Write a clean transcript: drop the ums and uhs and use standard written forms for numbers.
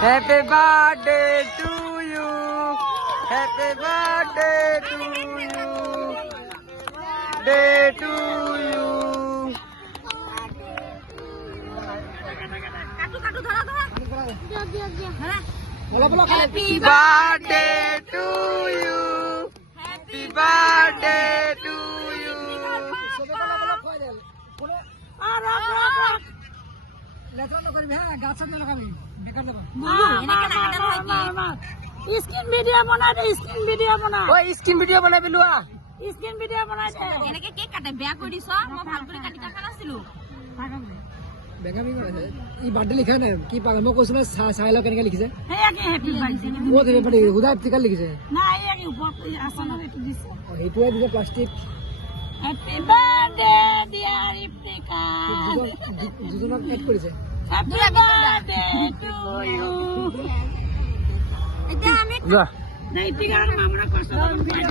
Happy birthday to you. Happy birthday to you. Day to you. Happy birthday to you. Happy birthday to you. Screen video বনাই দে, screen video বনা, ওই screen video বনাই পেলোৱা screen video বনাই দে। এনেকে cake কাটে বেয়া কৰি দিছ মই ভাল কৰি কাটি থকা নাছিলো বেগামি কৰে ই বাৰ্থডে লিখা নাই কি পাগল মই কৈছো চাই লও কেনেকে লিখিছে হেয়াকে হেপি বাৰ্থডে ক'ত হেপি বাৰ্থডে উদা টিকাল লিখিছে নাই হেয়াকে ওপৰত আসনৰ এটো দিছে। সেইটোৱে দিছে প্লাষ্টিক হেপি বাৰ্থডে ডিয়াৰ ইফতিকা, দুজনক এড কৰিছে। Happy birthday to you. এতিয়া আমি যোৱা নাই ইফতিকাৰ মামৰা কৰছ